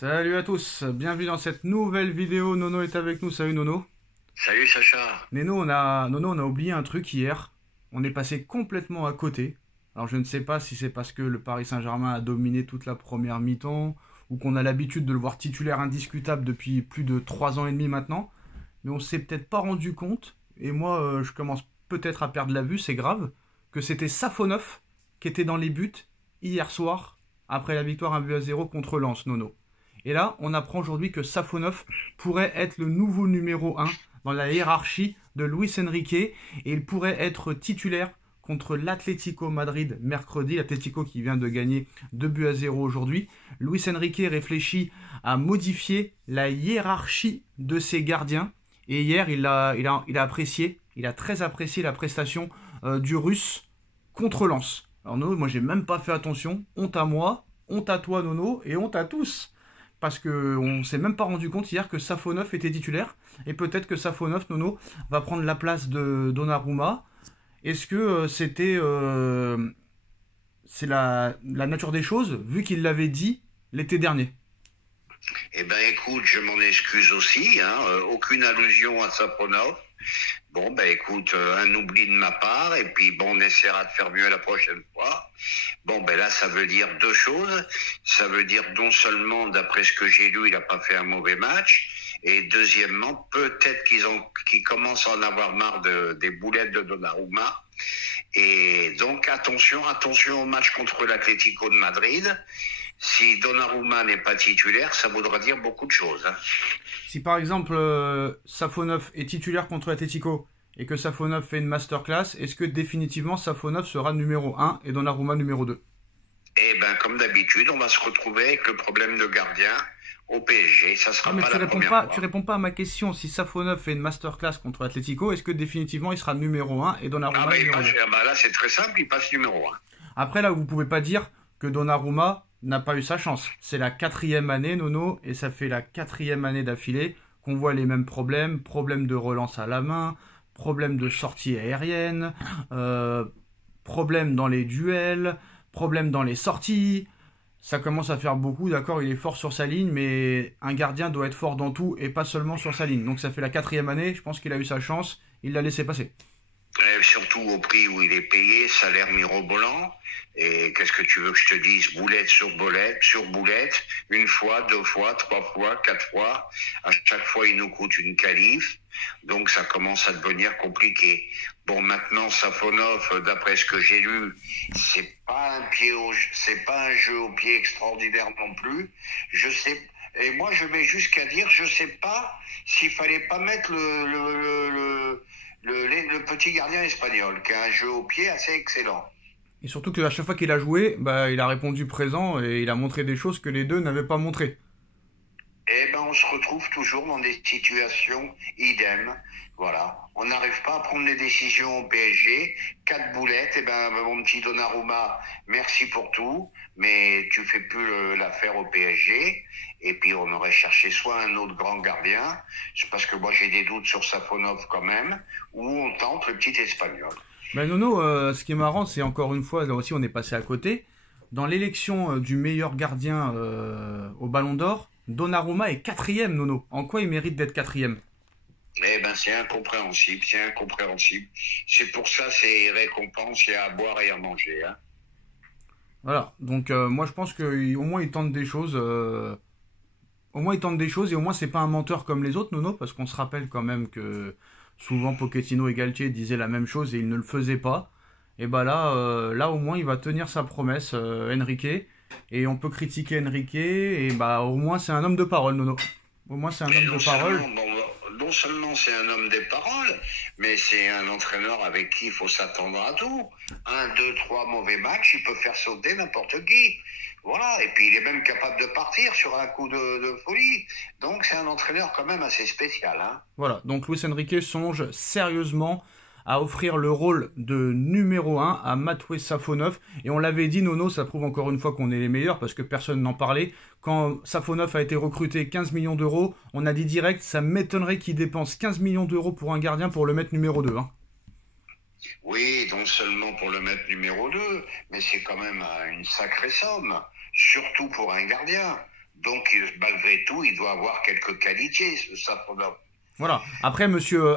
Salut à tous, bienvenue dans cette nouvelle vidéo. Nono est avec nous, salut Nono. Salut Sacha. Nono, on a oublié un truc hier. On est passé complètement à côté. Alors je ne sais pas si c'est parce que le Paris Saint-Germain a dominé toute la première mi-temps ou qu'on a l'habitude de le voir titulaire indiscutable depuis plus de 3 ans et demi maintenant. Mais on s'est peut-être pas rendu compte, et moi je commence peut-être à perdre la vue, c'est grave, que c'était Safonov qui était dans les buts hier soir après la victoire 1-0 contre Lens, Nono. Et là, on apprend aujourd'hui que Safonov pourrait être le nouveau numéro 1 dans la hiérarchie de Luis Enrique et il pourrait être titulaire contre l'Atlético Madrid mercredi, l'Atlético qui vient de gagner 2-0 aujourd'hui. Luis Enrique réfléchit à modifier la hiérarchie de ses gardiens et hier il a très apprécié la prestation du Russe contre Lens. Alors Nono, moi j'ai même pas fait attention, honte à moi, honte à toi Nono et honte à tous parce qu'on s'est même pas rendu compte hier que Safonov était titulaire et peut-être que Safonov, Nono, va prendre la place de Donnarumma. Est-ce que c'est la nature des choses vu qu'il l'avait dit l'été dernier? Eh ben écoute, je m'en excuse aussi, hein, aucune allusion à Saponov. Bon ben écoute, un oubli de ma part et puis bon, on essaiera de faire mieux la prochaine fois. Bon ben là, ça veut dire deux choses. Ça veut dire non seulement, d'après ce que j'ai lu, il n'a pas fait un mauvais match. Et deuxièmement, peut-être qu'ils commencent à en avoir marre des boulettes de Donnarumma. Et donc attention au match contre l'Atlético de Madrid. Si Donnarumma n'est pas titulaire, ça voudra dire beaucoup de choses, hein. Si par exemple Safonov est titulaire contre l'Atlético et que Safonov fait une masterclass, est-ce que définitivement Safonov sera numéro 1 et Donnarumma numéro 2? Eh ben, comme d'habitude, on va se retrouver avec le problème de gardien au PSG. Ça Ah sera mais pas la première tu fois. réponds pas à ma question. Si Safonov fait une masterclass contre l'Atlético, est-ce que définitivement il sera numéro 1 et Ah Donnarumma ben, numéro 2? ah ben là, c'est très simple, il passe numéro un. Après là, vous pouvez pas dire que Donnarumma n'a pas eu sa chance. C'est la quatrième année, Nono, et ça fait la quatrième année d'affilée qu'on voit les mêmes problèmes. Problèmes de relance à la main, problèmes de sortie aérienne, problèmes dans les duels, problèmes dans les sorties. Ça commence à faire beaucoup, d'accord, il est fort sur sa ligne, mais un gardien doit être fort dans tout et pas seulement sur sa ligne. Donc ça fait la quatrième année, je pense qu'il a eu sa chance, il l'a laissé passer. Et surtout au prix où il est payé, salaire mirobolant. Et qu'est-ce que tu veux que je te dise? Boulette sur boulette, une fois, deux fois, trois fois, quatre fois. À chaque fois, il nous coûte une qualif. Donc ça commence à devenir compliqué. Bon, maintenant, Safonov, d'après ce que j'ai lu, c'est pas un jeu au pied extraordinaire non plus. Je sais, et moi, je vais jusqu'à dire, je sais pas s'il fallait pas mettre le petit gardien espagnol, qui a un jeu au pied assez excellent. Et surtout qu'à chaque fois qu'il a joué, bah, il a répondu présent et il a montré des choses que les deux n'avaient pas montrées. Eh ben, on se retrouve toujours dans des situations idem. Voilà. On n'arrive pas à prendre les décisions au PSG. Quatre boulettes. Eh ben, mon petit Donnarumma, merci pour tout, mais tu fais plus l'affaire au PSG. Et puis, on aurait cherché soit un autre grand gardien, c'est parce que moi, j'ai des doutes sur Safonov quand même, ou on tente le petit Espagnol. Mais Nono, ce qui est marrant, c'est encore une fois, là aussi on est passé à côté. Dans l'élection du meilleur gardien au Ballon d'Or, Donnarumma est quatrième, Nono. En quoi il mérite d'être quatrième? Eh ben, c'est incompréhensible, c'est incompréhensible. C'est pour ça, c'est récompense, il y a à boire et à manger, hein. Voilà, donc moi je pense qu'au moins il tente des choses. Au moins il tente des choses et au moins c'est pas un menteur comme les autres, Nono, parce qu'on se rappelle quand même que souvent Pochettino et Galtier disaient la même chose et ils ne le faisaient pas. Et bah là, là au moins il va tenir sa promesse, Enrique. Et on peut critiquer Enrique et bah au moins c'est un homme de parole, Nono. Au moins c'est un Mais homme de parole. non seulement c'est un homme des paroles, mais c'est un entraîneur avec qui il faut s'attendre à tout. Un, deux, trois mauvais matchs, il peut faire sauter n'importe qui. Voilà, et puis il est même capable de partir sur un coup de folie. Donc c'est un entraîneur quand même assez spécial, hein. Voilà, donc Luis Enrique songe sérieusement à offrir le rôle de numéro 1 à Matoué Safonov. Et on l'avait dit, Nono, ça prouve encore une fois qu'on est les meilleurs parce que personne n'en parlait. Quand Safonov a été recruté 15 millions d'euros, on a dit direct, ça m'étonnerait qu'il dépense 15 millions d'euros pour un gardien pour le mettre numéro 2. Hein. Oui, non seulement pour le mettre numéro 2, mais c'est quand même une sacrée somme, surtout pour un gardien. Donc, malgré tout, il doit avoir quelques qualités, ce Safonov. Voilà. Après,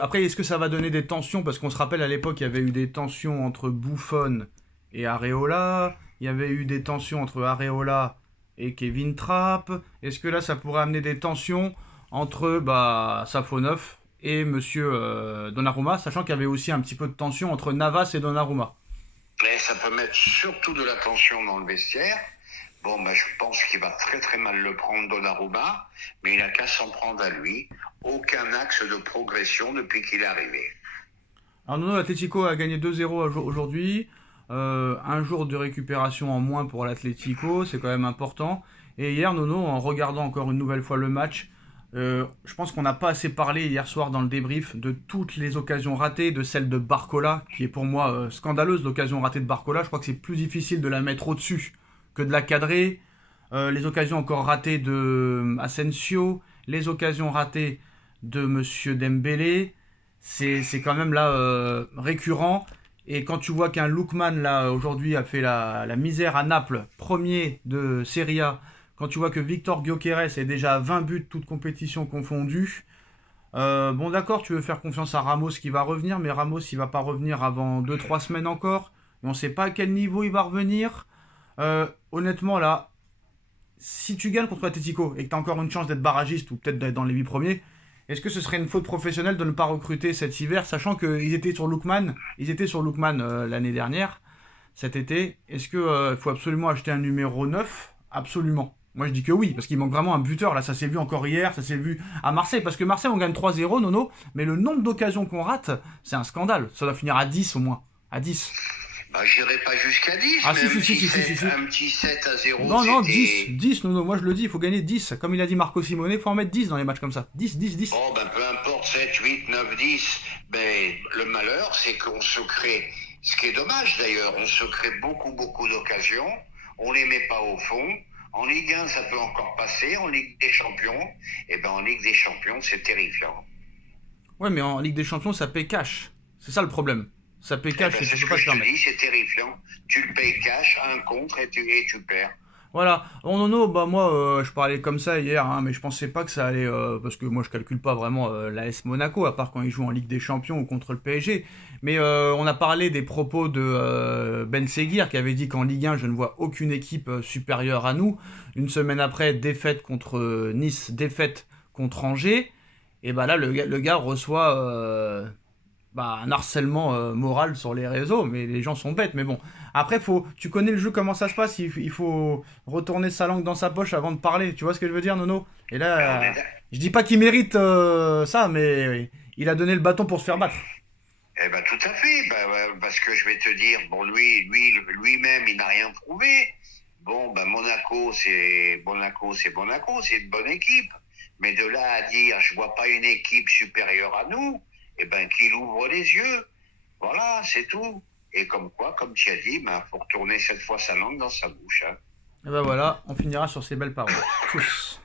après, est-ce que ça va donner des tensions? Parce qu'on se rappelle à l'époque, il y avait eu des tensions entre Buffon et Areola. Il y avait eu des tensions entre Areola et Kevin Trapp. Est-ce que là, ça pourrait amener des tensions entre Safonov et Monsieur Donnarumma, sachant qu'il y avait aussi un petit peu de tension entre Navas et Donnarumma? Et ça peut mettre surtout de la tension dans le vestiaire. Bon, je pense qu'il va très très mal le prendre, Donnarumma, mais il n'a qu'à s'en prendre à lui. Aucun axe de progression depuis qu'il est arrivé. Alors Nono, l'Atlético a gagné 2-0 aujourd'hui. Un jour de récupération en moins pour l'Atlético, c'est quand même important. Et hier, Nono, en regardant encore une nouvelle fois le match, je pense qu'on n'a pas assez parlé hier soir dans le débrief de toutes les occasions ratées, de celle de Barcola, qui est pour moi scandaleuse, l'occasion ratée de Barcola. Je crois que c'est plus difficile de la mettre au-dessus que de la cadrer. Les occasions encore ratées de Asensio, les occasions ratées de Monsieur Dembélé, c'est quand même là récurrent. Et quand tu vois qu'un Lookman là aujourd'hui a fait la misère à Naples, premier de Serie A, quand tu vois que Victor Gyökeres est déjà à 20 buts toutes compétitions confondues, bon d'accord, tu veux faire confiance à Ramos qui va revenir, mais Ramos il va pas revenir avant 2-3 semaines encore. Et on sait pas à quel niveau il va revenir. Honnêtement là, si tu gagnes contre Atletico et que tu as encore une chance d'être barragiste ou peut-être d'être dans les 8 premiers, est-ce que ce serait une faute professionnelle de ne pas recruter cet hiver, sachant qu'ils étaient sur Lookman, l'année dernière, cet été. Est-ce qu'il faut absolument acheter un numéro 9? Absolument. Moi je dis que oui, parce qu'il manque vraiment un buteur. Là, ça s'est vu encore hier, ça s'est vu à Marseille. Parce que Marseille, on gagne 3-0, Nono, mais le nombre d'occasions qu'on rate, c'est un scandale. Ça doit finir à 10 au moins. À 10. J'irai pas jusqu'à 10, Ah mais si. un petit 7-0. Non, 10, Nono, moi je le dis, il faut gagner 10. Comme il a dit Marco Simone, il faut en mettre 10 dans les matchs comme ça. 10. Bon, peu importe, 7, 8, 9, 10. Mais le malheur, c'est qu'on se crée, ce qui est dommage d'ailleurs, on se crée beaucoup d'occasions, on les met pas au fond. En Ligue 1, ça peut encore passer, en Ligue des Champions, en Ligue des Champions, c'est terrifiant. Ouais, mais en Ligue des Champions, ça paye cash. C'est ça le problème. Ça paye cash et c'est tu ce peux pas que te je te permettre. dis, c'est terrifiant. Tu le payes cash, un contre, et tu perds. Voilà. Oh Nono, moi je parlais comme ça hier, hein, mais je pensais pas que ça allait, parce que moi je calcule pas vraiment l'AS Monaco, à part quand ils jouent en Ligue des Champions ou contre le PSG. Mais on a parlé des propos de Ben Seguir qui avait dit qu'en Ligue 1 je ne vois aucune équipe supérieure à nous. Une semaine après, défaite contre Nice, défaite contre Angers. Et là le gars reçoit un harcèlement moral sur les réseaux, mais les gens sont bêtes. Mais bon, après, tu connais le jeu, comment ça se passe, il faut retourner sa langue dans sa poche avant de parler. Tu vois ce que je veux dire, Nono? Et là, je dis pas qu'il mérite ça, mais il a donné le bâton pour se faire battre. Tout à fait, parce que je vais te dire, bon, lui-même, il n'a rien prouvé. Bon, Monaco, c'est une bonne équipe. Mais de là à dire, je vois pas une équipe supérieure à nous, qu'il ouvre les yeux. Voilà, c'est tout. Et comme quoi, comme tu as dit, faut retourner cette fois sa langue dans sa bouche. Hein. Et voilà, on finira sur ces belles paroles. Tous.